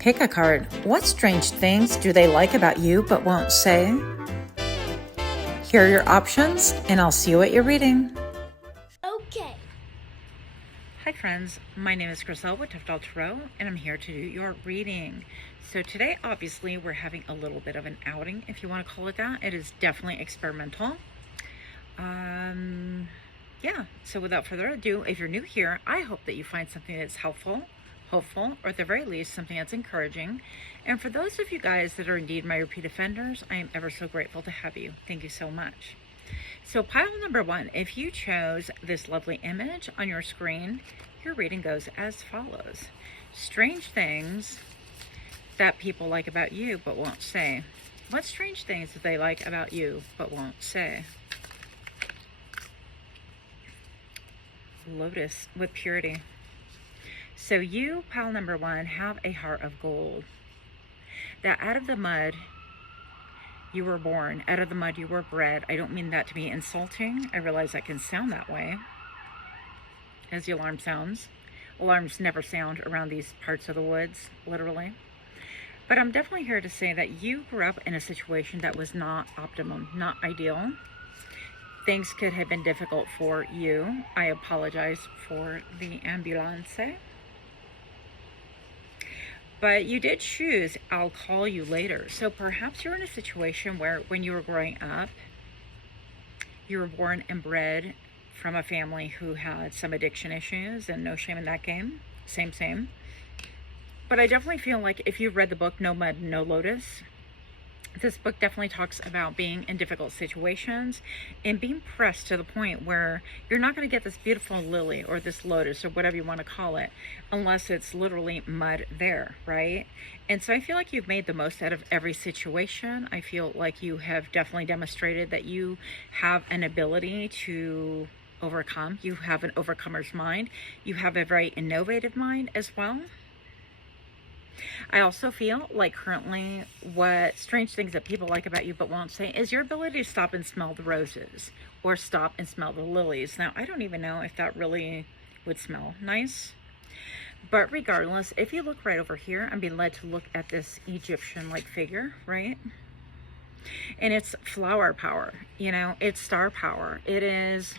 Pick a card. What strange things do they like about you but won't say? Here are your options, and I'll see you at your reading. Okay. Hi friends, my name is Griselle with Untitled Chapter, and I'm here to do your reading. So today, obviously, we're having a little bit of an outing, if you want to call it that. It is definitely experimental. Yeah, so without further ado, if you're new here, I hope that you find something that's helpful, hopeful, or at the very least, something that's encouraging. And for those of you guys that are indeed my repeat offenders, I am ever so grateful to have you. Thank you so much. So pile number one, if you chose this lovely image on your screen, your reading goes as follows. Strange things that people like about you but won't say. What strange things do they like about you but won't say? Lotus with purity. So you, pile number one, have a heart of gold. That out of the mud you were born, out of the mud you were bred. I don't mean that to be insulting. I realize that can sound that way as the alarm sounds. Alarms never sound around these parts of the woods, literally. But I'm definitely here to say that you grew up in a situation that was not optimum, not ideal. Things could have been difficult for you. I apologize for the ambulance. But you did choose, I'll call you later. So perhaps you're in a situation where when you were growing up, you were born and bred from a family who had some addiction issues, and no shame in that game. Same. But I definitely feel like if you've read the book, No Mud, No Lotus, this book definitely talks about being in difficult situations and being pressed to the point where you're not going to get this beautiful lily or this lotus or whatever you want to call it unless it's literally mud there, right? And so I feel like you've made the most out of every situation. I feel like you have definitely demonstrated that you have an ability to overcome. You have an overcomer's mind. You have a very innovative mind as well. I also feel like currently what strange things that people like about you but won't say is your ability to stop and smell the roses or stop and smell the lilies. Now, I don't even know if that really would smell nice. But regardless, if you look right over here, I'm being led to look at this Egyptian-like figure, right? And it's flower power, it's star power. It is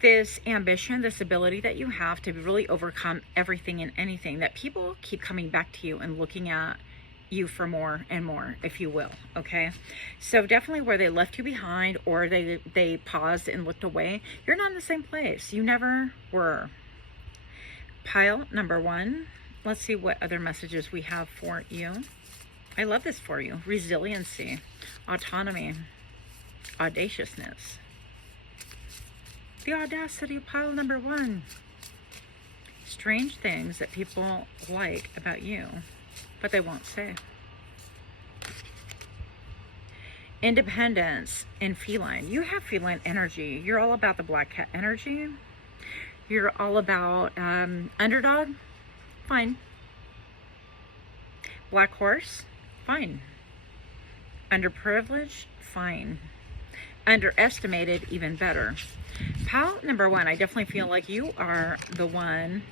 this ambition, this ability that you have to really overcome everything and anything, that people keep coming back to you and looking at you for more and more, if you will. Okay, so definitely where they left you behind or they paused and looked away, you're not in the same place. You never were. Pile number one, let's see what other messages we have for you. I love this for you. Resiliency, autonomy, audaciousness. The audacity of pile number one. Strange things that people like about you, but they won't say. Independence and feline. You have feline energy. You're all about the black cat energy. You're all about underdog. Fine. Black horse. Fine. Underprivileged. Fine. Underestimated. Even better. Pile number one, I definitely feel like you are the one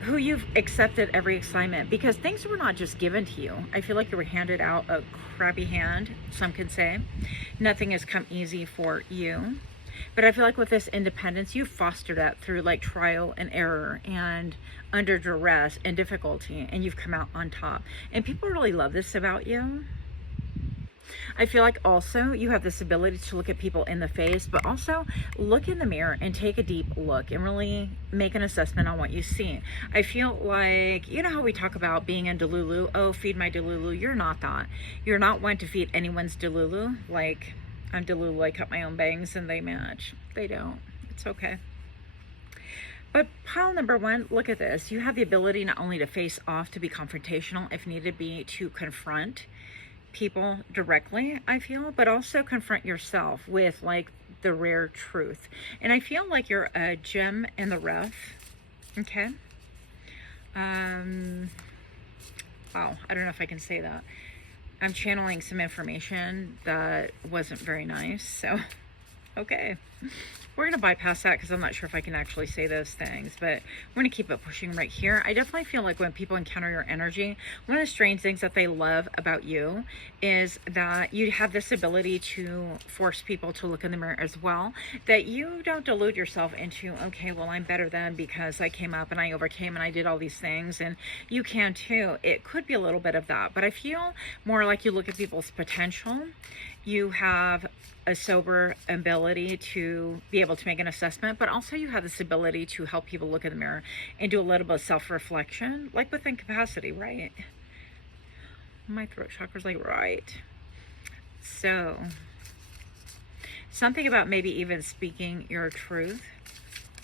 who you've accepted every assignment because things were not just given to you. I feel like you were handed out a crappy hand, some could say. Nothing has come easy for you. But I feel like with this independence, you fostered that through like trial and error and under duress and difficulty, and you've come out on top. And people really love this about you. I feel like also you have this ability to look at people in the face, but also look in the mirror and take a deep look and really make an assessment on what you see. I feel like, you know how we talk about being in Delulu? Oh, feed my Delulu. You're not that. You're not one to feed anyone's Delulu. Like, I'm Delulu, I cut my own bangs and they match. They don't. It's okay. But pile number one, look at this. You have the ability not only to face off, to be confrontational, if needed be, to confront people directly, I feel, but also confront yourself with like the rare truth. And I feel like you're a gem in the rough. Okay. Wow, I don't know if I can say that. I'm channeling some information that wasn't very nice, so okay. We're going to bypass that because I'm not sure if I can actually say those things, but we're going to keep it pushing right here. I definitely feel like when people encounter your energy, one of the strange things that they love about you is that you have this ability to force people to look in the mirror as well, that you don't delude yourself into, okay, well, I'm better than because I came up and I overcame and I did all these things, and you can too. It could be a little bit of that, but I feel more like you look at people's potential. You have a sober ability to be able to make an assessment, but also you have this ability to help people look in the mirror and do a little bit of self-reflection, like within capacity, right? My throat chakra's like, right. So, something about maybe even speaking your truth.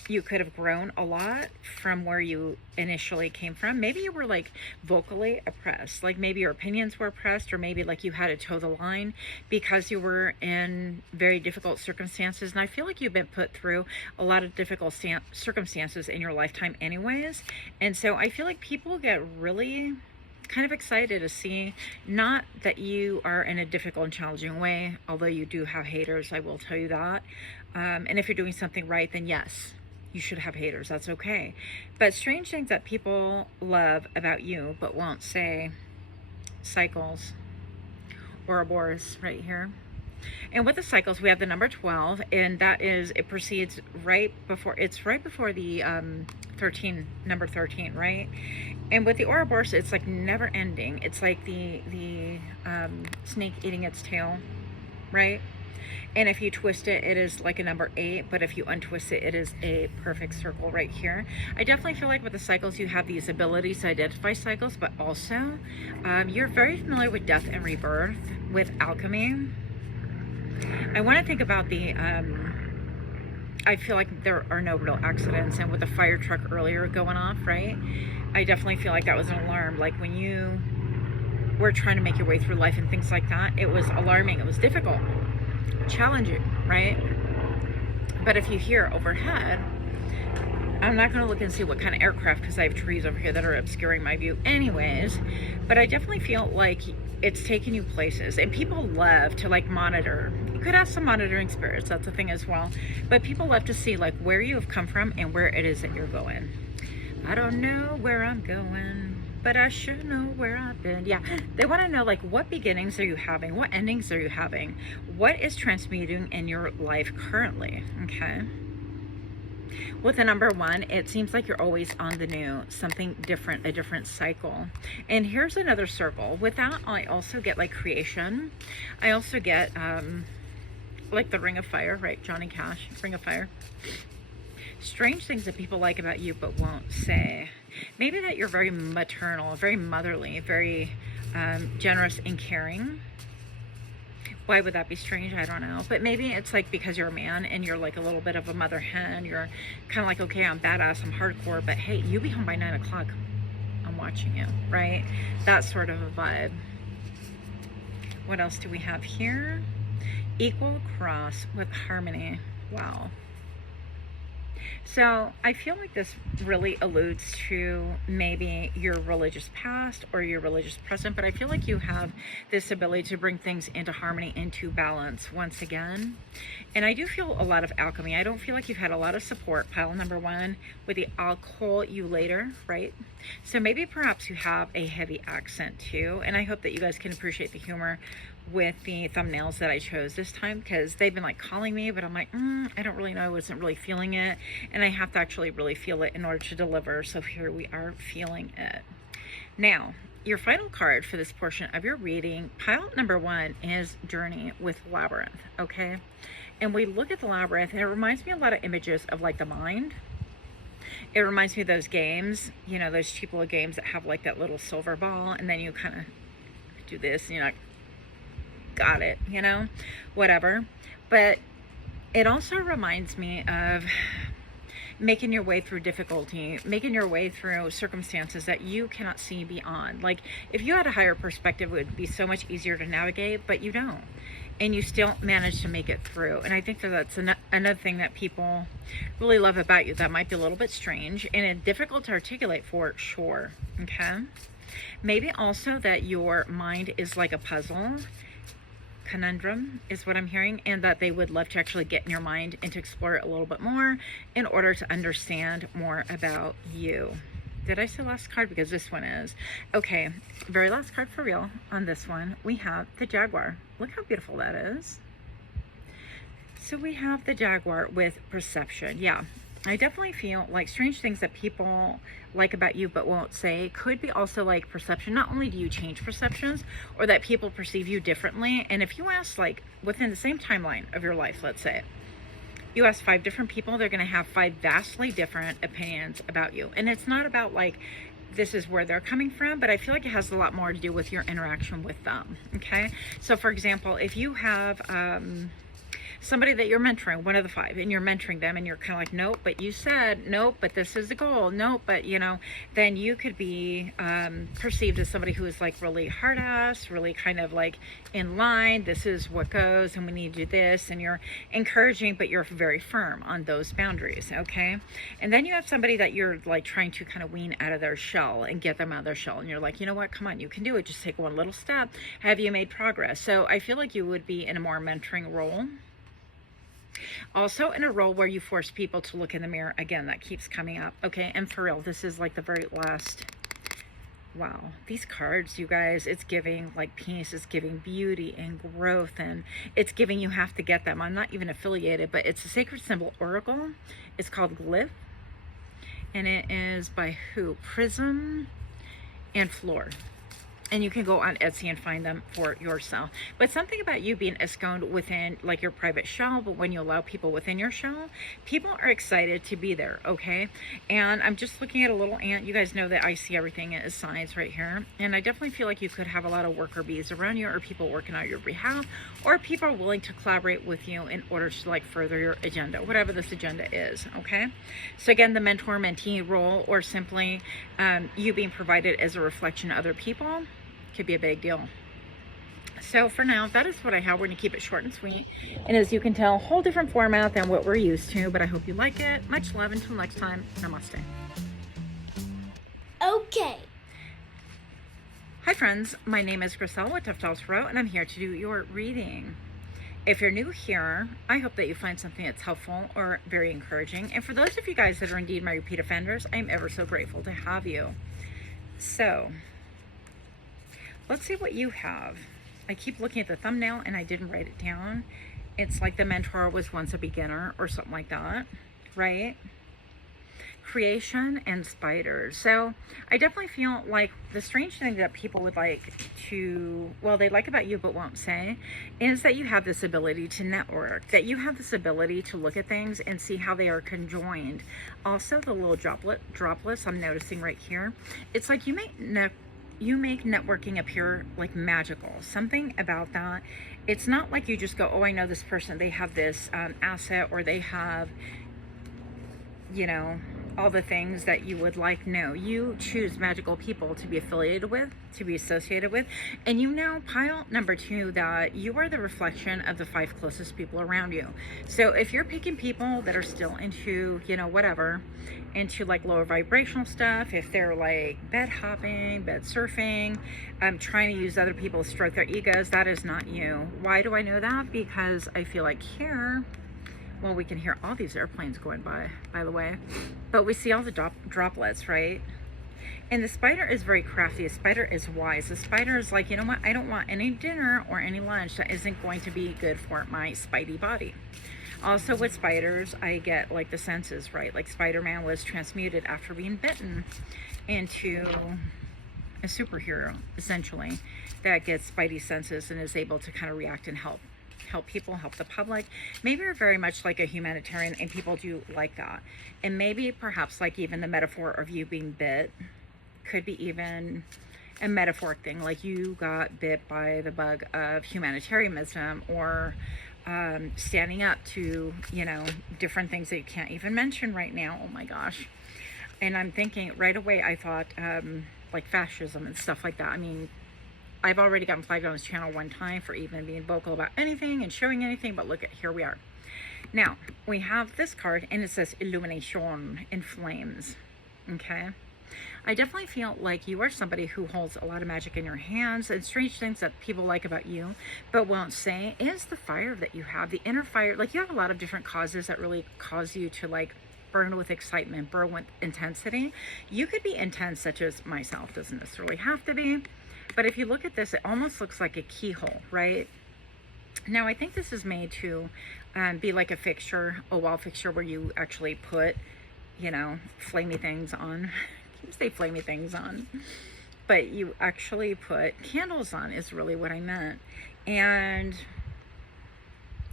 You could have grown a lot from where you initially came from. Maybe you were like vocally oppressed, like maybe your opinions were oppressed, or maybe like you had to toe the line because you were in very difficult circumstances. And I feel like you've been put through a lot of difficult circumstances in your lifetime anyways. And so I feel like people get really kind of excited to see, not that you are in a difficult and challenging way, although you do have haters, I will tell you that. And if you're doing something right, then yes, you should have haters. That's okay. But strange things that people love about you but won't say. Cycles, Ouroboros right here. And with the cycles, we have the number 12, and that is, it proceeds right before, it's right before the number 13, right? And with the Ouroboros, it's like never ending. It's like the snake eating its tail, right? And if you twist it, it is like a number 8, but if you untwist it, it is a perfect circle right here. I definitely feel like with the cycles, you have these abilities to identify cycles, but also you're very familiar with death and rebirth, with alchemy. I want to think about the, I feel like there are no real accidents, and with the fire truck earlier going off, right? I definitely feel like that was an alarm. Like when you were trying to make your way through life and things like that, it was alarming, it was difficult, challenging, right? But if you hear overhead, I'm not going to look and see what kind of aircraft because I have trees over here that are obscuring my view anyways, but I definitely feel like it's taking you places, and people love to like monitor. You could have some monitoring spirits, that's a thing as well, but people love to see like where you have come from and where it is that you're going. I don't know where I'm going, but I sure know where I've been. Yeah, they want to know like what beginnings are you having? What endings are you having? What is transmuting in your life currently? Okay. With the number 1, it seems like you're always on the new, something different, a different cycle. And here's another circle. With that, I also get like creation. I also get like the Ring of Fire, right? Johnny Cash, Ring of Fire. Strange things that people like about you but won't say. Maybe that you're very maternal, very motherly, very generous and caring. Why would that be strange? I don't know. But maybe it's like because you're a man and you're like a little bit of a mother hen. You're kind of like, okay, I'm badass, I'm hardcore, but hey, you be home by 9 o'clock. I'm watching you, right? That sort of a vibe. What else do we have here? Equal cross with harmony. Wow. So I feel like this really alludes to maybe your religious past or your religious present, but I feel like you have this ability to bring things into harmony, into balance once again. And I do feel a lot of alchemy. I don't feel like you've had a lot of support, pile number 1, with the I'll call you later, right? So maybe perhaps you have a heavy accent too. And I hope that you guys can appreciate the humor with the thumbnails that I chose this time, because they've been like calling me, but I'm like, I don't really know, I wasn't really feeling it, and I have to actually really feel it in order to deliver. So here we are feeling it. Now, your final card for this portion of your reading, pile number 1, is Journey with Labyrinth, okay? And we look at the labyrinth, and it reminds me a lot of images of like the mind. It reminds me of those games, you know, those cheap little games that have like that little silver ball, and then you kind of do this, and you're like, got it, you know, whatever. But it also reminds me of making your way through difficulty, making your way through circumstances that you cannot see beyond. Like if you had a higher perspective, it would be so much easier to navigate, but you don't, and you still manage to make it through. And I think that that's another thing that people really love about you that might be a little bit strange and difficult to articulate for sure. Okay, maybe also that your mind is like a puzzle. conundrum is what I'm hearing, and that they would love to actually get in your mind and to explore it a little bit more in order to understand more about you. Did I say last card? Because this one is. Okay, very last card for real on this one. We have the Jaguar. Look how beautiful that is. So we have the Jaguar with perception. Yeah, I definitely feel like strange things that people like about you but won't say could be also like perception. Not only do you change perceptions, or that people perceive you differently. And if you ask, like, within the same timeline of your life, let's say, you ask 5 different people, they're going to have 5 vastly different opinions about you. And it's not about like, this is where they're coming from, but I feel like it has a lot more to do with your interaction with them. Okay. So for example, if you have, somebody that you're mentoring, one of the 5, and you're mentoring them and you're kind of like, nope, but you said, nope, but this is the goal, nope, but you know, then you could be perceived as somebody who is like really hard ass, really kind of like in line, this is what goes and we need to do this, and you're encouraging, but you're very firm on those boundaries. Okay. And then you have somebody that you're like trying to kind of wean out of their shell and get them out of their shell, and you're like, you know what, come on, you can do it, just take one little step. Have you made progress? So I feel like you would be in a more mentoring role. Also in a role where you force people to look in the mirror. Again, that keeps coming up. Okay, and for real, this is like the very last. Wow, these cards, you guys, it's giving like peace, it's giving beauty and growth, and it's giving you have to get them. I'm not even affiliated, but it's a sacred symbol oracle. It's called Glyph, and it is by who? Prism and Fleur. And you can go on Etsy and find them for yourself. But something about you being ensconced within like your private shell, but when you allow people within your shell, people are excited to be there, okay? And I'm just looking at a little ant. You guys know that I see everything as signs right here. And I definitely feel like you could have a lot of worker bees around you, or people working on your behalf, or people are willing to collaborate with you in order to like further your agenda, whatever this agenda is, okay? So again, the mentor-mentee role, or simply you being provided as a reflection of other people, could be a big deal. So for now, that is what I have. We're going to keep it short and sweet. And as you can tell, a whole different format than what we're used to, but I hope you like it. Much love. Until next time, namaste. Okay. Hi friends, my name is Griselle with Tough Dolls Tarot, and I'm here to do your reading. If you're new here, I hope that you find something that's helpful or very encouraging. And for those of you guys that are indeed my repeat offenders, I am ever so grateful to have you. So let's see what you have. I keep looking at the thumbnail and I didn't write it down. It's like the mentor was once a beginner or something like that, right? Creation and spiders. So I definitely feel like the strange thing that people would like to, well, they like about you but won't say, is that you have this ability to network, that you have this ability to look at things and see how they are conjoined. Also, the little droplets I'm noticing right here, it's like you make networking appear like magical. Something about that. It's not like you just go, oh, I know this person, they have this asset, or they have, you know, all the things that you would like. No, you choose magical people to be affiliated with, to be associated with. And you know, pile number 2, that you are the reflection of the 5 closest people around you. So if you're picking people that are still into, you know, whatever, into like lower vibrational stuff, if they're like bed hopping, bed surfing, trying to use other people to stroke their egos, that is not you. Why do I know that? Because I feel like here, well, we can hear all these airplanes going by the way, but we see all the droplets, right? And the spider is very crafty. The spider is wise. The spider is like, you know what? I don't want any dinner or any lunch that isn't going to be good for my spidey body. Also with spiders, I get like the senses, right? Like Spider-Man was transmuted after being bitten into a superhero, essentially, that gets spidey senses and is able to kind of react and help people, help the public. Maybe you're very much like a humanitarian and people do like that. And maybe perhaps like even the metaphor of you being bit could be even a metaphoric thing, like you got bit by the bug of humanitarianism, or standing up to, you know, different things that you can't even mention right now. Oh my gosh. And I'm thinking right away, I thought like fascism and stuff like that. I mean, I've already gotten flagged on this channel one time for even being vocal about anything and showing anything, but look at, here we are. Now, we have this card and it says illumination in flames, okay? I definitely feel like you are somebody who holds a lot of magic in your hands, and strange things that people like about you but won't say is the fire that you have, the inner fire. Like, you have a lot of different causes that really cause you to like burn with excitement, burn with intensity. You could be intense, such as myself, doesn't necessarily have to be. But if you look at this, it almost looks like a keyhole, right? Now, I think this is made to be like a fixture, a wall fixture, where you actually put, you know, flamey things on. You say flamey things on, but you actually put candles on is really what I meant. And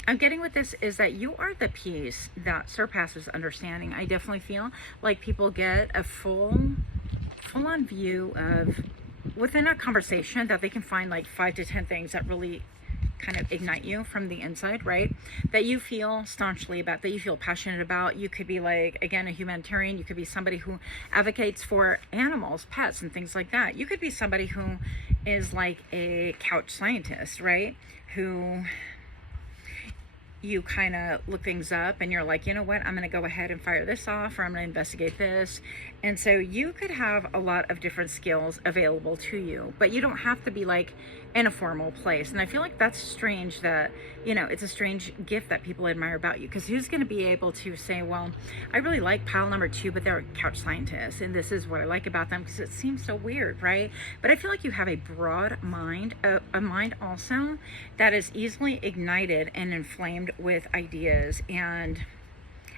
I'm getting with this is that you are the peace that surpasses understanding. I definitely feel like people get a full-on view of, within a conversation, that they can find like 5 to 10 things that really kind of ignite you from the inside, right? That you feel staunchly about, that you feel passionate about. You could be like, again, a humanitarian. You could be somebody who advocates for animals, pets, and things like that. You could be somebody who is like a couch scientist, right? Who you kind of look things up and you're like, you know what, I'm going to go ahead and fire this off, or I'm going to investigate this. And so you could have a lot of different skills available to you, but you don't have to be like in a formal place. And I feel like that's strange, that, you know, it's a strange gift that people admire about you, because who's going to be able to say, well, I really like pile number 2, but they're a couch scientists, and this is what I like about them, because it seems so weird, right? But I feel like you have a broad mind, a mind also that is easily ignited and inflamed with ideas. And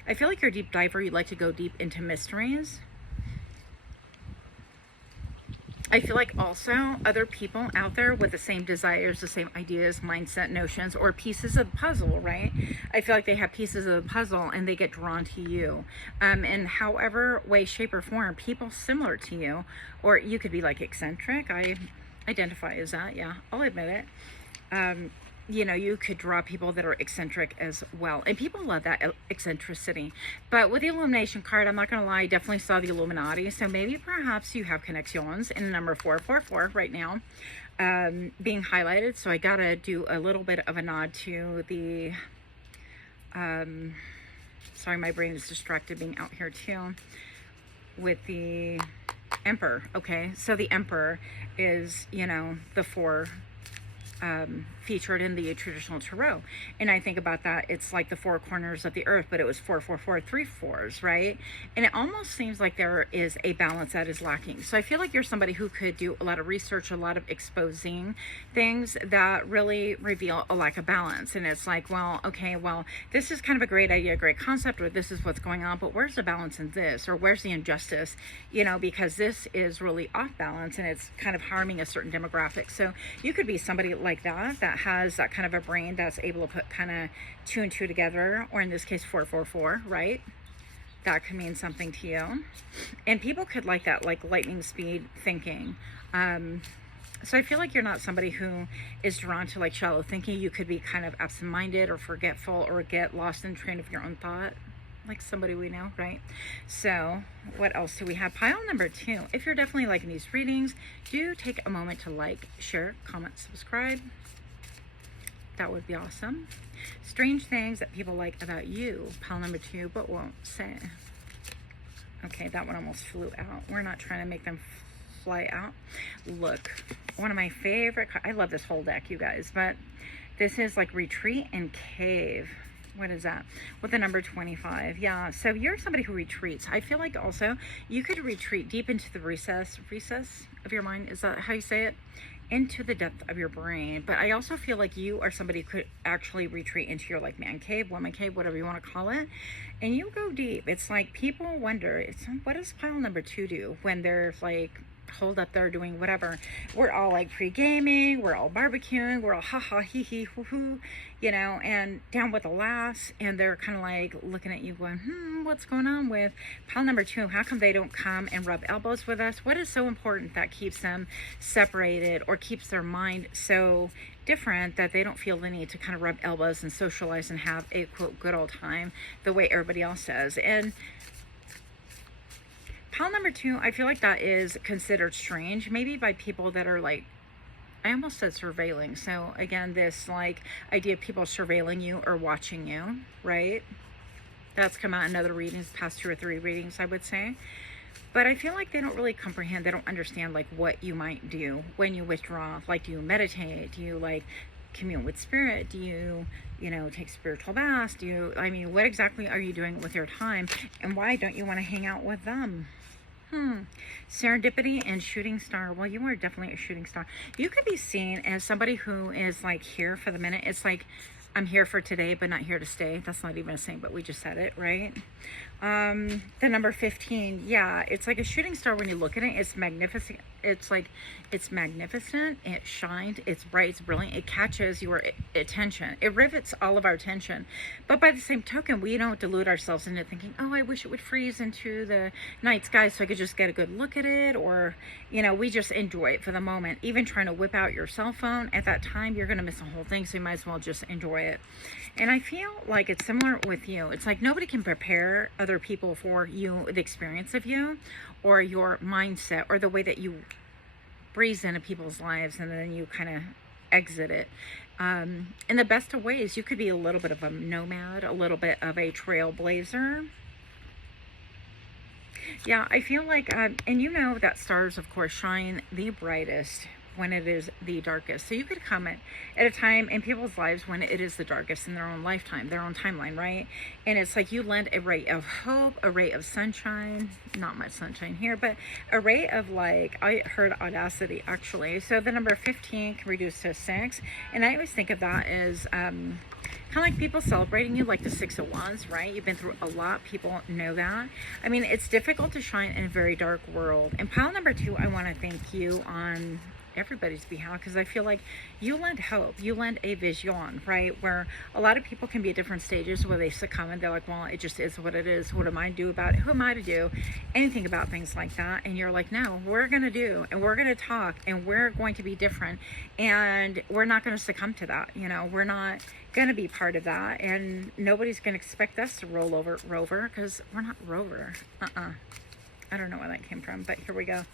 I feel like you're a deep diver. You like to go deep into mysteries. I feel like also other people out there with the same desires, the same ideas, mindset, notions, or pieces of the puzzle, right? I feel like they have pieces of the puzzle and they get drawn to you. In however way, shape, or form, people similar to you, or you could be like eccentric. I identify as that, yeah, I'll admit it. You know, you could draw people that are eccentric as well. And people love that eccentricity. But with the Illumination card, I'm not going to lie, I definitely saw the Illuminati. So maybe perhaps you have connections in number 444 right now being highlighted. So I got to do a little bit of a nod to the... sorry, my brain is distracted being out here too. With the Emperor. Okay, so the Emperor is, you know, the 4... featured in the traditional tarot. And I think about that, it's like the 4 corners of the earth, but it was 444, 3 fours, right? And it almost seems like there is a balance that is lacking. So I feel like you're somebody who could do a lot of research, a lot of exposing things that really reveal a lack of balance. And it's like, well, okay, well, this is kind of a great idea, a great concept, or this is what's going on, but where's the balance in this? Or where's the injustice? You know, because this is really off balance and it's kind of harming a certain demographic. So you could be somebody like that, that has that kind of a brain that's able to put kind of 2 and 2 together, or in this case 444, right? That could mean something to you. And people could like that, like lightning speed thinking. So I feel like you're not somebody who is drawn to like shallow thinking. You could be kind of absent-minded or forgetful, or get lost in the train of your own thought, like somebody we know, right? So what else do we have? Pile number 2. If you're definitely liking these readings, do take a moment to like, share, comment, subscribe. That would be awesome. Strange things that people like about you. Pile number 2, but won't say. Okay, that one almost flew out. We're not trying to make them fly out. Look, one of my favorite, I love this whole deck, you guys, but this is like retreat and cave. What is that? With the number 25. Yeah, so you're somebody who retreats. I feel like also you could retreat deep into the recess of your mind. Is that how you say it? Into the depth of your brain. But I also feel like you are somebody who could actually retreat into your like man cave, woman cave, whatever you want to call it, and you go deep. It's like people wonder, what does pile number 2 do when they're like holed up there doing whatever? We're all like pre-gaming, we're all barbecuing, we're all ha hee hee hoo hoo, you know, and down with the laughs, and they're kind of like looking at you going, what's going on with pile number 2? How come they don't come and rub elbows with us? What is so important that keeps them separated, or keeps their mind so different that they don't feel the need to kind of rub elbows and socialize and have a quote good old time the way everybody else does? And pile number 2, I feel like that is considered strange, maybe by people that are like, I almost said surveilling. So again, this like idea of people surveilling you or watching you, right? That's come out in other readings, past 2 or 3 readings, I would say. But I feel like they don't really comprehend, they don't understand like what you might do when you withdraw. Like, do you meditate? Do you like commune with spirit? Do you, take spiritual baths? I mean, what exactly are you doing with your time? And why don't you want to hang out with them? Serendipity and shooting star. Well, you are definitely a shooting star. You could be seen as somebody who is like here for the minute. It's like, I'm here for today, but not here to stay. That's not even a saying, but we just said it, right? The number 15, yeah, it's like a shooting star. When you look at it, it's magnificent. It's like, it's magnificent. It shines. It's bright. It's brilliant. It catches your attention. It rivets all of our attention. But by the same token, we don't delude ourselves into thinking, oh, I wish it would freeze into the night sky so I could just get a good look at it. Or, we just enjoy it for the moment. Even trying to whip out your cell phone at that time, you're going to miss the whole thing. So you might as well just enjoy it. And I feel like it's similar with you. It's like nobody can prepare other people for you, the experience of you, or your mindset, or the way that you breeze into people's lives and then you kind of exit it. In the best of ways, you could be a little bit of a nomad, a little bit of a trailblazer. Yeah, I feel like, and that stars, of course, shine the brightest when it is the darkest. So you could come at a time in people's lives when it is the darkest in their own lifetime, their own timeline, right? And it's like you lend a ray of hope, a ray of sunshine, not much sunshine here, but a ray of, like, I heard audacity actually. So the number 15 can reduce to 6. And I always think of that as, kind of like people celebrating you, like the 6 of Wands, right? You've been through a lot. People know that. I mean, it's difficult to shine in a very dark world. And pile number 2, I want to thank you on everybody's behalf, because I feel like you lend hope, you lend a vision, right? Where a lot of people can be at different stages where they succumb and they're like, well, it just is what it is. What am I to do about it? Who am I to do anything about things like that? And you're like, no, we're going to do, and we're going to talk, and we're going to be different, and we're not going to succumb to that. We're not going to be part of that, and nobody's going to expect us to roll over Rover, because we're not Rover. I don't know where that came from, but here we go.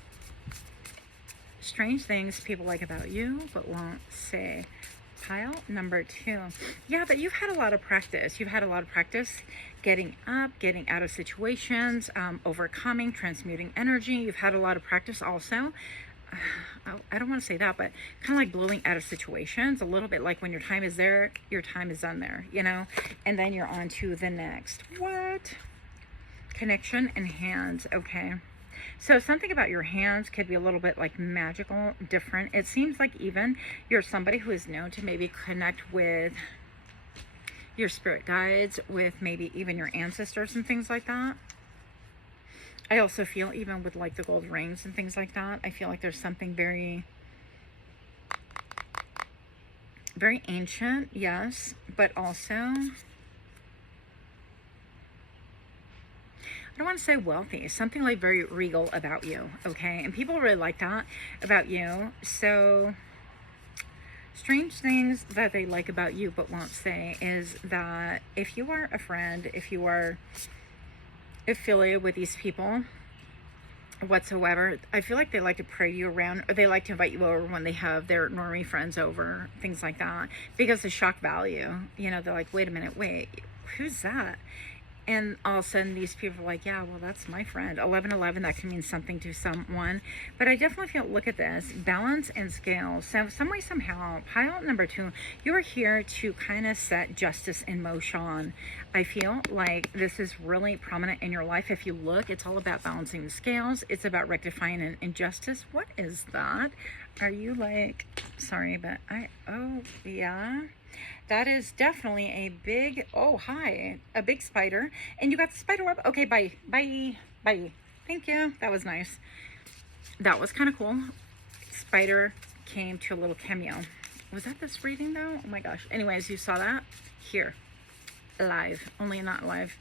Strange things people like about you but won't say. Pile number 2. Yeah, but you've had a lot of practice. You've had a lot of practice getting up, getting out of situations, overcoming, transmuting energy. You've had a lot of practice also. I don't want to say that, but kind of like blowing out of situations, a little bit like when your time is there, your time is done there, and then you're on to the next. What? Connection and hands. Okay. So something about your hands could be a little bit like magical, different. It seems like even you're somebody who is known to maybe connect with your spirit guides, with maybe even your ancestors and things like that. I also feel even with like the gold rings and things like that, I feel like there's something very, very ancient, yes, but also, I don't want to say wealthy, something like very regal about you, okay? And people really like that about you. So strange things that they like about you but won't say is that if you are a friend, if you are affiliated with these people whatsoever, I feel like they like to pray you around, or they like to invite you over when they have their normie friends over, things like that, because the shock value, they're like, wait a minute, wait, who's that? And all of a sudden, these people are like, yeah, well, that's my friend. 1111, that can mean something to someone. But I definitely feel, look at this, balance and scale. So some way, somehow, pile number 2, you're here to kind of set justice in motion. I feel like this is really prominent in your life. If you look, it's all about balancing the scales. It's about rectifying an injustice. What is that? Are you like, sorry, but oh, yeah. That is definitely a big, a big spider. And you got the spider web. Okay, bye. Thank you. That was nice. That was kind of cool. Spider came to a little cameo. Was that this reading though? Oh my gosh. Anyways, you saw that? Here. Live. Only not live.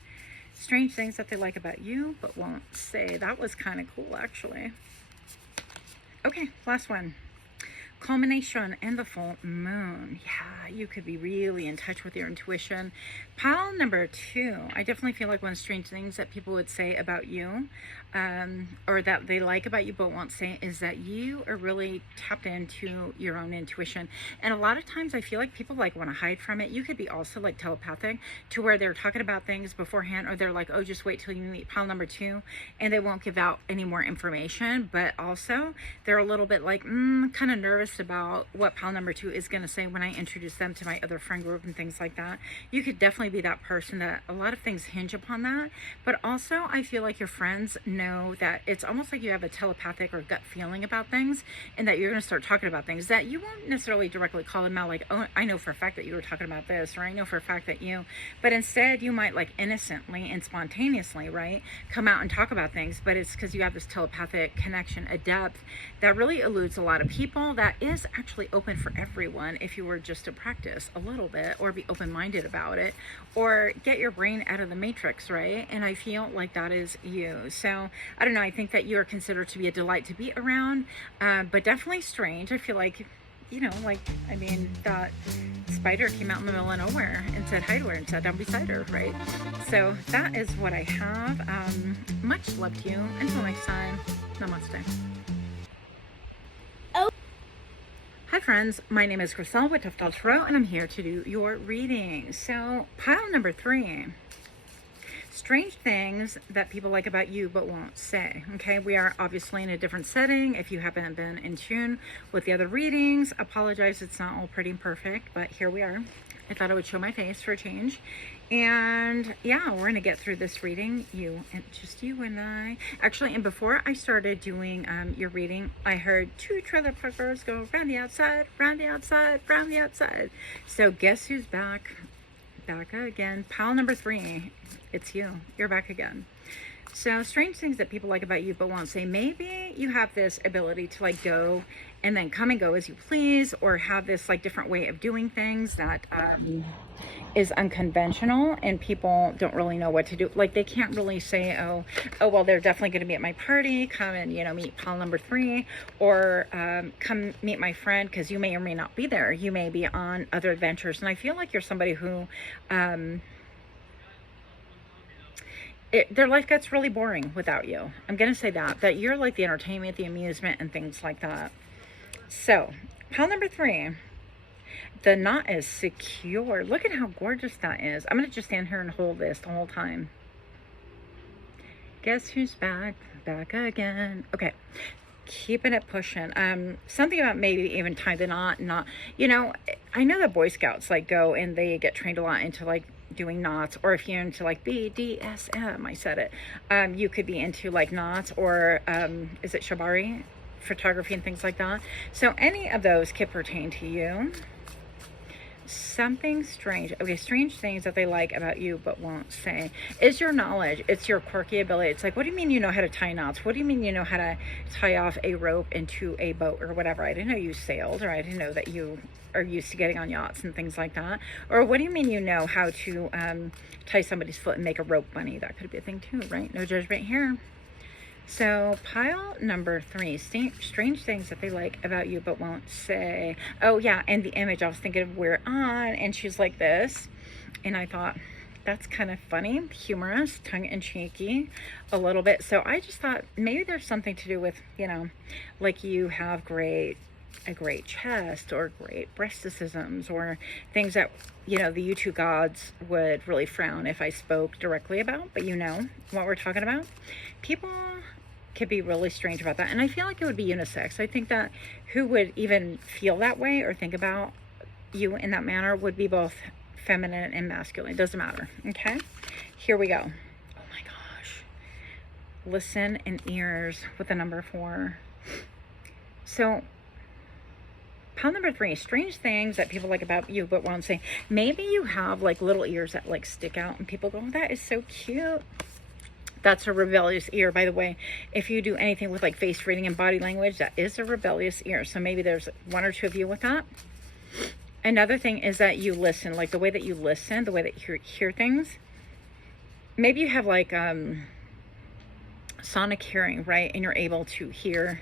Strange things that they like about you but won't say. That was kind of cool actually. Okay, last one. culmination and the full moon. Yeah, you could be really in touch with your intuition. Pile number 2, I definitely feel like one of the strange things that people would say about you, or that they like about you but won't say, is that you are really tapped into your own intuition. And a lot of times I feel like people like want to hide from it. You could be also like telepathic, to where they're talking about things beforehand, or they're like, oh, just wait till you meet pile number 2, and they won't give out any more information. But also they're a little bit like kind of nervous about what pile number 2 is going to say when I introduce them to my other friend group and things like that. You could definitely be that person that a lot of things hinge upon that. But also I feel like your friends know that it's almost like you have a telepathic or gut feeling about things, and that you're going to start talking about things that you won't necessarily directly call them out, like, oh, I know for a fact that you were talking about this, or I know for a fact that you, but instead you might like innocently and spontaneously, right, come out and talk about things. But it's because you have this telepathic connection, a depth that really eludes a lot of people, that is actually open for everyone if you were just to practice a little bit, or be open-minded about it, or get your brain out of the matrix, right? And I feel like that is you. So I don't know, I think that you are considered to be a delight to be around, but definitely strange. I feel like, you know, like, I mean, that spider came out in the middle of nowhere and said hi to her and sat down beside her, right? So that is what I have. Much love to you. Until next time, namaste. Hi friends, my name is Griselle with Untitled Chapter, and I'm here to do your reading. So pile number 3, strange things that people like about you but won't say. Okay, we are obviously in a different setting. If you haven't been in tune with the other readings, apologize, it's not all pretty and perfect, but here we are. I thought I would show my face for a change. And yeah, we're gonna get through this reading, just you and I. Actually, and before I started doing your reading, I heard 2 trailer parkers go round the outside, round the outside, round the outside. So guess who's back? Back again. Pile number 3. It's you. You're back again. So strange things that people like about you but won't say. Maybe you have this ability to like go and then come and go as you please, or have this like different way of doing things that is unconventional, and people don't really know what to do. Like they can't really say, oh well, they're definitely going to be at my party, come and, you know, meet pile number 3, or come meet my friend, because you may or may not be there. You may be on other adventures. And I feel like you're somebody who their life gets really boring without you. I'm going to say that you're like the entertainment, the amusement, and things like that. So pile number 3, the knot is secure. Look at how gorgeous that is. I'm going to just stand here and hold this the whole time. Guess who's back? Back again. Okay, keeping it pushing. Something about maybe even tie the knot. Not, you know, I know that Boy Scouts like go and they get trained a lot into like doing knots, or if you're into like BDSM, I said it, you could be into like knots, or is it shibari, photography and things like that. So any of those could pertain to you. Something strange. Okay, strange things that they like about you but won't say is your knowledge. It's your quirky ability. It's like, what do you mean you know how to tie knots? What do you mean you know how to tie off a rope into a boat or whatever? I didn't know you sailed, or I didn't know that you are used to getting on yachts and things like that. Or what do you mean you know how to tie somebody's foot and make a rope bunny? That could be a thing too, right? No judgment here. So pile number 3, strange things that they like about you but won't say. Oh yeah, and the image, I was thinking of we're on, and she's like this, and I thought that's kind of funny, humorous, tongue-in-cheeky a little bit. So I just thought maybe there's something to do with, you know, like you have a great chest, or great breasticisms, or things that, you know, the YouTube gods would really frown if I spoke directly about, but you know what we're talking about. People could be really strange about that, and I feel like it would be unisex. I think that who would even feel that way or think about you in that manner would be both feminine and masculine. It doesn't matter. Okay, here we go. Oh my gosh, listen and ears with the number 4. So pile number 3, strange things that people like about you but won't say. Maybe you have like little ears that like stick out, and people go, oh, that is so cute. That's a rebellious ear, by the way. If you do anything with like face reading and body language, that is a rebellious ear. So maybe there's 1 or 2 of you with that. Another thing is that you listen, like the way that you listen, the way that you hear things. Maybe you have like sonic hearing, right? And you're able to hear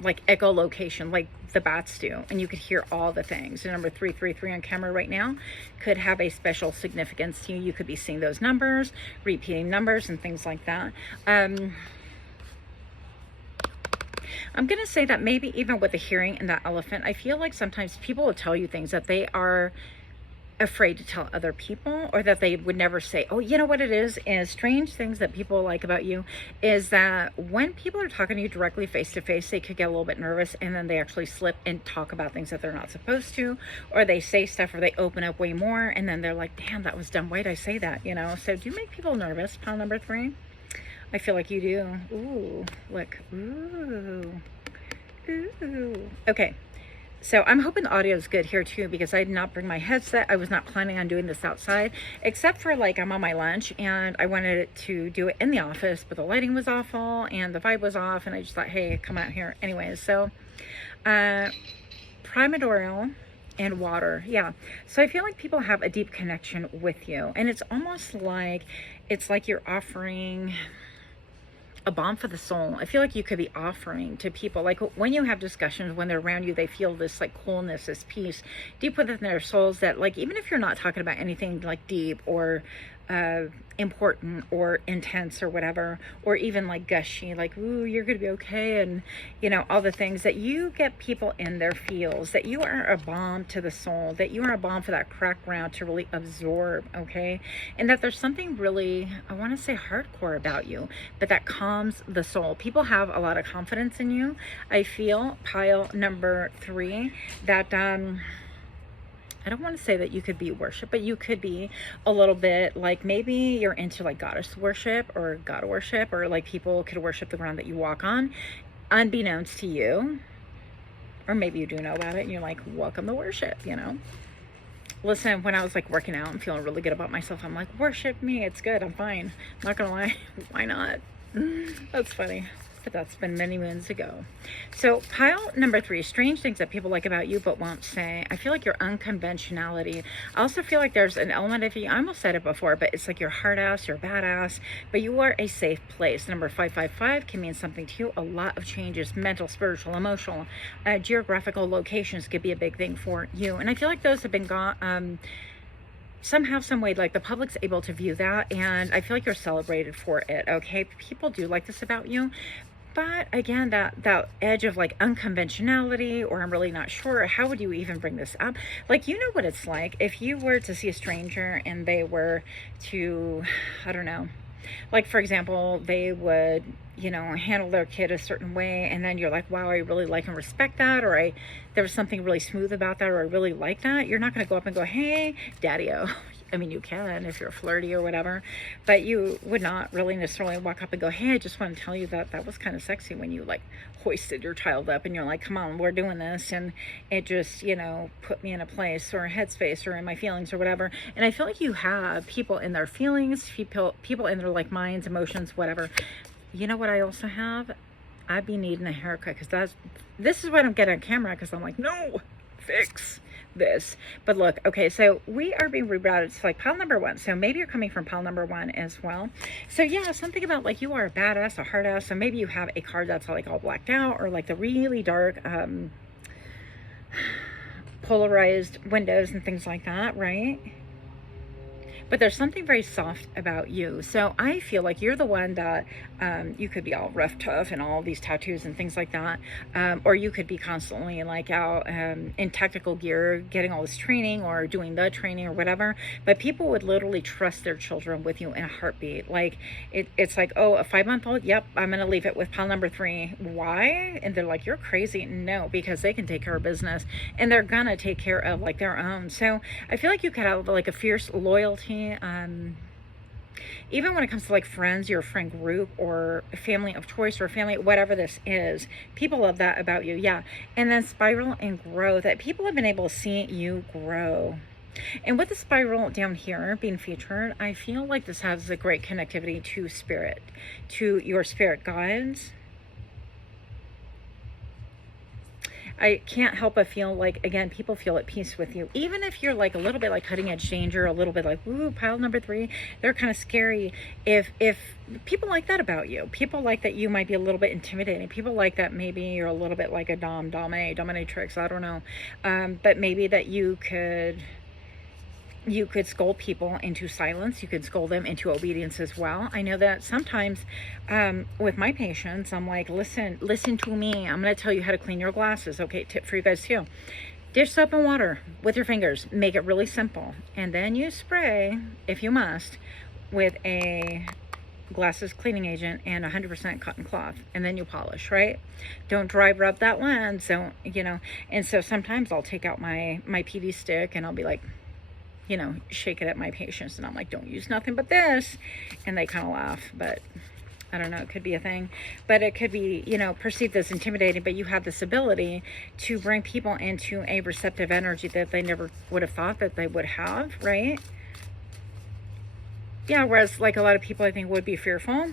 like echolocation, like the bats do, and you could hear all the things. The number 333 on camera right now could have a special significance to you. You could be seeing those numbers, repeating numbers, and things like that. I'm going to say that maybe even with the hearing and that elephant, I feel like sometimes people will tell you things that they are afraid to tell other people, or that they would never say. Oh, you know what it is strange things that people like about you is that when people are talking to you directly face to face, they could get a little bit nervous, and then they actually slip and talk about things that they're not supposed to, or they say stuff, or they open up way more, and then they're like, damn, that was dumb, why'd I say that, you know? So do you make people nervous, pile number 3? I feel like you do. Ooh, look. Ooh. Ooh. Okay. So I'm hoping the audio is good here too, because I did not bring my headset. I was not planning on doing this outside, except for like I'm on my lunch and I wanted to do it in the office, but the lighting was awful and the vibe was off, and I just thought, hey, come out here anyways. So primordial and water, yeah. So I feel like people have a deep connection with you, and it's almost like you're offering a balm for the soul. I feel like you could be offering to people, like when you have discussions, when they're around you, they feel this like coolness, this peace deep within their souls, that like even if you're not talking about anything like deep or important or intense or whatever, or even like gushy, like, ooh, you're gonna be okay, and you know, all the things, that you get people in their feels, that you are a balm to the soul, that you are a balm for that cracked ground to really absorb, okay? And that there's something really, I want to say hardcore about you, but that calms the soul. People have a lot of confidence in you. I feel, pile number 3, that I don't want to say that you could be worship, but you could be a little bit like, maybe you're into like goddess worship or god worship, or like people could worship the ground that you walk on unbeknownst to you, or maybe you do know about it and you're like, welcome to worship, you know? Listen, when I was like working out and feeling really good about myself, I'm like, worship me, it's good, I'm fine. I'm not gonna lie, why not? That's funny. But that's been many moons ago. So pile number 3, strange things that people like about you but won't say. I feel like your unconventionality. I also feel like there's an element of you, I almost said it before, but it's like you're hard ass, you're badass, but you are a safe place. Number 555 can mean something to you. A lot of changes, mental, spiritual, emotional, geographical locations could be a big thing for you. And I feel like those have been gone, somehow, some way, like the public's able to view that, and I feel like you're celebrated for it, okay? People do like this about you. But again, that edge of like unconventionality, or I'm really not sure, how would you even bring this up? Like, you know what it's like if you were to see a stranger and they were to, I don't know, like for example, they would, you know, handle their kid a certain way, and then you're like, wow, I really like and respect that, or there was something really smooth about that, or I really like that. You're not going to go up and go, hey, daddy-o. I mean, you can if you're flirty or whatever, but you would not really necessarily walk up and go, hey, I just want to tell you that that was kind of sexy when you like hoisted your child up and you're like, come on, we're doing this, and it just, you know, put me in a place or a headspace or in my feelings or whatever. And I feel like you have people in their feelings, people in their like minds, emotions, whatever. You know what I also have? I'd be needing a haircut, because this is what I'm getting on camera, because I'm like, no, fix this. But look, okay, so we are being rerouted to like pile number 1, so maybe you're coming from pile number 1 as well. So yeah, something about like you are a badass, a hard ass, so maybe you have a card that's like all blacked out, or like the really dark polarized windows and things like that, right? But there's something very soft about you. So I feel like you're the one that you could be all rough, tough, and all these tattoos and things like that. Or you could be constantly like out in tactical gear, getting all this training or doing the training or whatever. But people would literally trust their children with you in a heartbeat. Like it's like, oh, a 5-month-old, yep, I'm going to leave it with pile number 3. Why? And they're like, you're crazy. No, because they can take care of business, and they're going to take care of like their own. So I feel like you could have like a fierce loyalty. Even when it comes to like friends, your friend group, or family of choice, or family, whatever this is, people love that about you. Yeah. And then spiral and grow, that people have been able to see you grow. And with the spiral down here being featured, I feel like this has a great connectivity to spirit, to your spirit guides. I can't help but feel like, again, people feel at peace with you. Even if you're like a little bit like cutting edge danger, a little bit like, ooh, pile number 3, they're kind of scary. If people like that about you, people like that you might be a little bit intimidating. People like that maybe you're a little bit like a dominatrix, I don't know. But maybe that you could scold people into silence. You could scold them into obedience as well. I know that sometimes with my patients, I'm like, listen to me. I'm going to tell you how to clean your glasses. Okay, tip for you guys too. Dish soap and water with your fingers. Make it really simple. And then you spray, if you must, with a glasses cleaning agent and 100% cotton cloth, and then you polish, right? Don't dry rub that lens. Don't, and so sometimes I'll take out my PD stick and I'll be like, shake it at my patients, and I'm like, don't use nothing but this, and they kind of laugh. But I don't know, it could be a thing, but it could be, perceived as intimidating. But you have this ability to bring people into a receptive energy that they never would have thought that they would have, right? Yeah, whereas like a lot of people I think would be fearful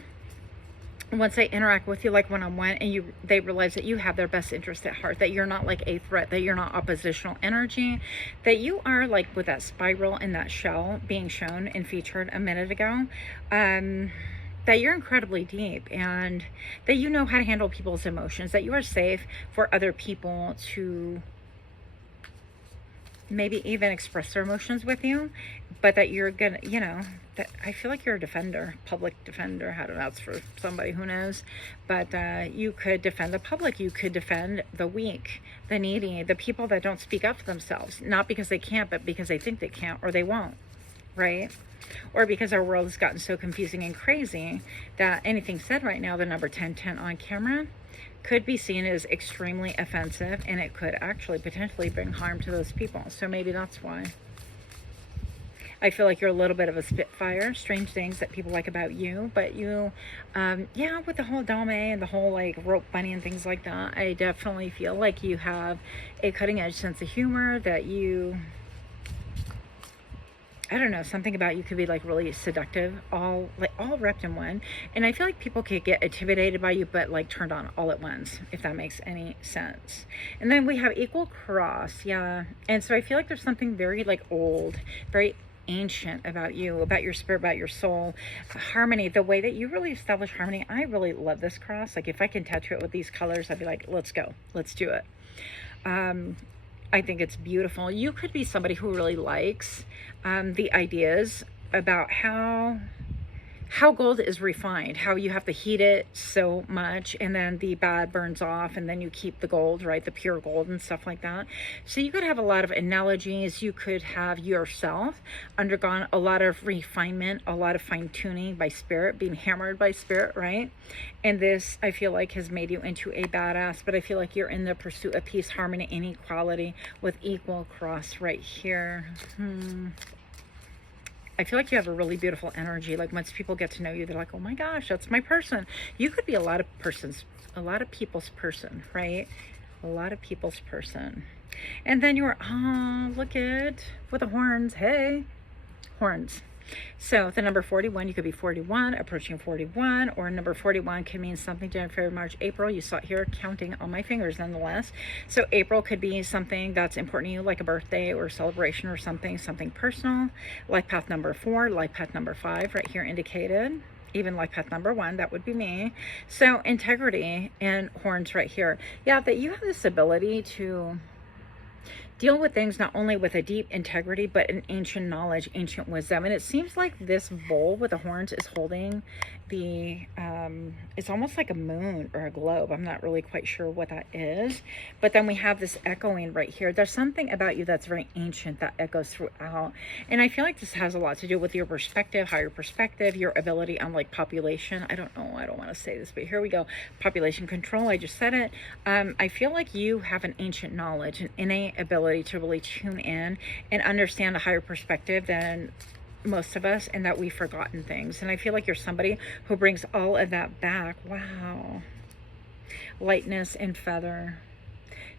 once they interact with you like one-on-one, and they realize that you have their best interest at heart, that you're not like a threat, that you're not oppositional energy, that you are like with that spiral and that shell being shown and featured a minute ago, that you're incredibly deep, and that you know how to handle people's emotions, that you are safe for other people to maybe even express their emotions with you, but that you're gonna, that I feel like you're a defender, public defender. I don't know, that's for somebody who knows, but you could defend the public. You could defend the weak, the needy, the people that don't speak up for themselves, not because they can't, but because they think they can't or they won't, right? Or because our world has gotten so confusing and crazy that anything said right now, the number 1010 on camera, could be seen as extremely offensive, and it could actually potentially bring harm to those people. So maybe that's why. I feel like you're a little bit of a spitfire, strange things that people like about you, but you, yeah, with the whole dame and the whole like rope bunny and things like that, I definitely feel like you have a cutting edge sense of humor, that you, I don't know, something about you could be like really seductive, all wrapped in one. And I feel like people could get intimidated by you, but like turned on all at once, if that makes any sense. And then we have equal cross, yeah. And so I feel like there's something very like old, very ancient about you, about your spirit, about your soul. Harmony, the way that you really establish harmony. I really love this cross. Like if I can tattoo it with these colors, I'd be like, let's go, let's do it. I think it's beautiful. You could be somebody who really likes the ideas about how gold is refined, how you have to heat it so much and then the bad burns off and then you keep the gold, right? The pure gold and stuff like that. So you could have a lot of analogies. You could have yourself undergone a lot of refinement, a lot of fine tuning by spirit, being hammered by spirit, right? And this, I feel like, has made you into a badass, but I feel like you're in the pursuit of peace, harmony, and equality with equal cross right here. I feel like you have a really beautiful energy. Like once people get to know you, they're like, oh my gosh, that's my person. You could be a lot of people's person, right? A lot of people's person. And then you're, oh, look at, with the horns, hey, horns. So the number 41, you could be 41, approaching 41, or number 41 can mean something January, February, March, April. You saw it here counting on my fingers nonetheless. So April could be something that's important to you, like a birthday or celebration or something personal. Life path number 4, life path number 5 right here indicated. Even life path number 1, that would be me. So integrity and horns right here. Yeah, that you have this ability to deal with things not only with a deep integrity, but an ancient knowledge, ancient wisdom. And it seems like this bowl with the horns is holding the, it's almost like a moon or a globe. I'm not really quite sure what that is. But then we have this echoing right here. There's something about you that's very ancient that echoes throughout. And I feel like this has a lot to do with your perspective, higher perspective, your ability on like population. I don't know, I don't want to say this, but here we go. Population control, I just said it. I feel like you have an ancient knowledge, an innate ability to really tune in and understand a higher perspective than most of us, and that we've forgotten things. And I feel like you're somebody who brings all of that back. Wow. Lightness and feather.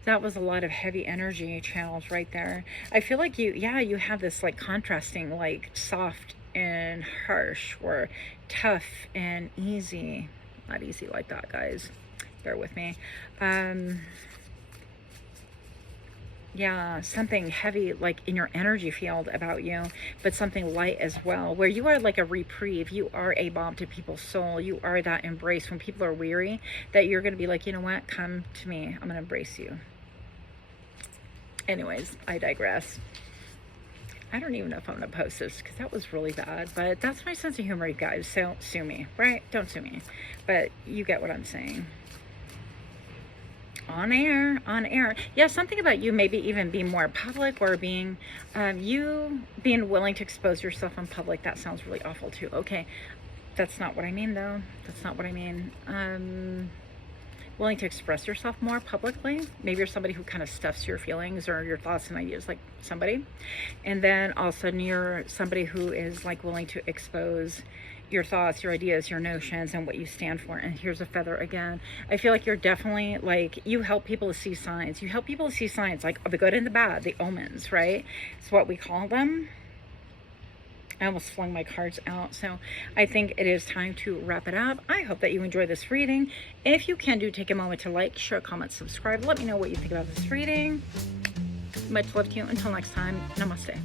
That was a lot of heavy energy channels right there. I feel like you have this like contrasting, like soft and harsh, or tough and easy. Not easy like that, guys. Bear with me. Yeah, something heavy like in your energy field about you, but something light as well, where you are like a reprieve. You are a balm to people's soul. You are that embrace when people are weary, that you're going to be like, you know what, come to me. I'm going to embrace you. Anyways, I digress. I don't even know if I'm going to post this because that was really bad, but that's my sense of humor, you guys. So sue me, right? Don't sue me, but you get what I'm saying. On air, on air. Yeah, something about you maybe even being more public, or being you being willing to expose yourself in public. That sounds really awful too. Okay, that's not what I mean though. That's not what I mean. Willing to express yourself more publicly. Maybe you're somebody who kind of stuffs your feelings or your thoughts and ideas like somebody, and then all of a sudden you're somebody who is like willing to expose your thoughts, your ideas, your notions, and what you stand for. And here's a feather again. I feel like you're definitely like, you help people to see signs. You help people to see signs, like the good and the bad, the omens, right? It's what we call them. I almost flung my cards out. So I think it is time to wrap it up. I hope that you enjoy this reading. If you can, do take a moment to like, share, comment, subscribe. Let me know what you think about this reading. Much love to you. Until next time, namaste.